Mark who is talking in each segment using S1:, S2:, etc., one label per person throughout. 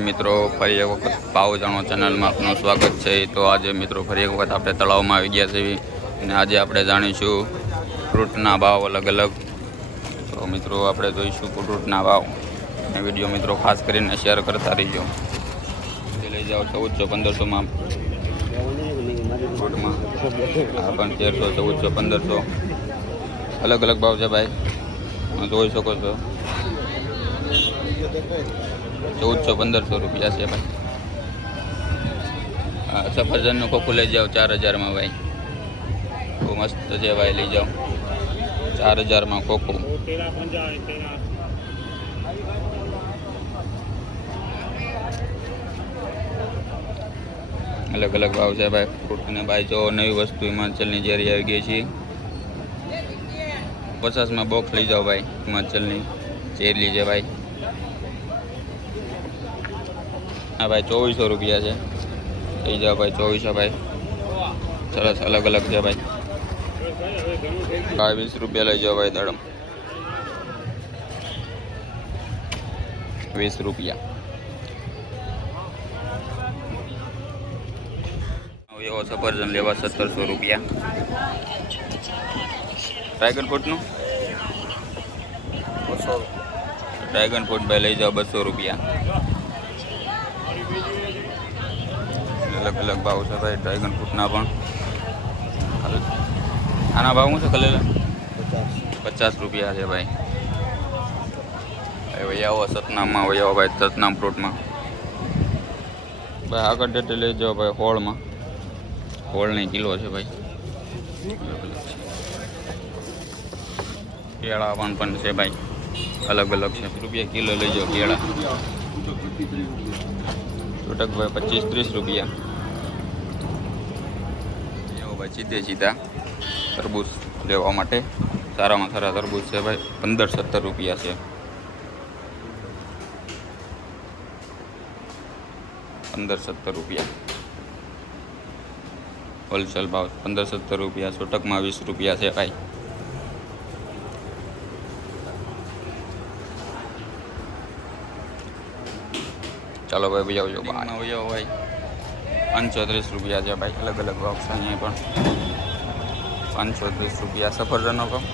S1: મિત્રો, ફરી એક વખત ભાવ જાણો ચેનલમાં આપનું સ્વાગત છે. તો આજે મિત્રો ફરી એક વખત આપણે તળાવમાં આવી ગયા છીએ અને આજે આપણે જાણીશું ફ્રૂટના ભાવ અલગ અલગ. તો મિત્રો, આપણે જોઈશું ફ્રૂટના ભાવ. અને વીડિયો મિત્રો ખાસ કરીને શેર કરતા રહીજો. લઈ જાઓ ચૌદસો પંદરસોમાં. ફ્રૂટમાં. આ પણ તેરસો, ચૌદસો, પંદરસો. અલગ અલગ ભાવ છે ભાઈ. જોઈ શકો છો. ચૌદસો પંદરસો રૂપિયા છે ભાઈ. સફરજનનું ખોખું લઈ જાઓ, ચાર હજારમાં ભાઈ. બહુ મસ્ત છે ભાઈ, લઈ જાઓ. ચાર હજારમાં ખોખું. અલગ અલગ ભાવ છે ભાઈ ફ્રૂટને ભાઈ. જો નવી વસ્તુ હિમાચલની ઝેરી આવી ગઈ છે. પચાસમાં બોક્સ લઈ જાઓ ભાઈ, હિમાચલની. ચેરલી છે ભાઈ. હા ભાઈ ચોવીસો રૂપિયા છે. લઈ જાઓ ભાઈ ચોવીસો ભાઈ. સરસ અલગ અલગ છે ભાઈ. બાવીસ રૂપિયા લઈ જાઓ ભાઈ દડમ. વીસ રૂપિયા. એવો સફરજન લેવા સત્તરસો રૂપિયા. ડ્રેગન ફ્રૂટનું ડ્રેગન ફ્રૂટ ભાઈ લઈ જાઓ બસો રૂપિયા. અલગ ભાવ છે ભાઈ ડ્રેગન ફ્રૂટના પણ આના ભાવ શું છે કલેલા? પચાસ રૂપિયા છે ભાઈ. હવે આવો સતનામમાં આવો ભાઈ સતનામ ફ્રૂટમાં. ભાઈ આગળ ડેટે લઈ જાઓ ભાઈ હોળમાં. હોળની કિલો છે ભાઈ. કેળા પણ પણ છે ભાઈ. અલગ અલગ છે. રૂપિયા કિલો લઈ જાઓ કેળા. છૂટક ભાઈ પચીસ ત્રીસ રૂપિયા. ભાઈ સીધે સીધા તરબૂચ લેવા માટે. સારામાં સારા તરબૂચ છે ભાઈ, પંદર સત્તર રૂપિયા છે. પંદર સત્તર રૂપિયા. હોલસેલ ભાવ પંદર સત્તર રૂપિયા છૂટકમાં વીસ રૂપિયા છે ભાઈ. ચાલો ભાઈ ભાઈ આવજો બાર આવજો ભાઈ. પાંચસો ત્રીસ રૂપિયા છે ભાઈ. અલગ અલગ ભાવ છે અહીંયા પણ. પાંચસો ત્રીસ રૂપિયા સફરજનનો કમ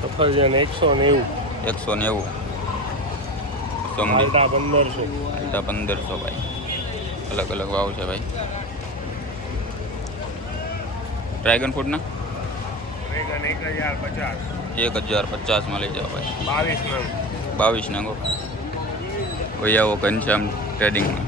S2: સફરજન એકસો નેવું.
S1: એકસો નેવું. સમડી
S2: માલટા પંદરસો.
S1: આટા પંદરસો ભાઈ. અલગ અલગ ભાવ છે ભાઈ. ડ્રેગન ફ્રૂટના
S2: વેગન એક હજાર પચાસ.
S1: એક હજાર પચાસમાં લઈ જાઓ ભાઈ.
S2: બાવીસ નંગ.
S1: બાવીસ નંગો ભાઈ આવો ઘનશ્યામ ટ્રેડિંગમાં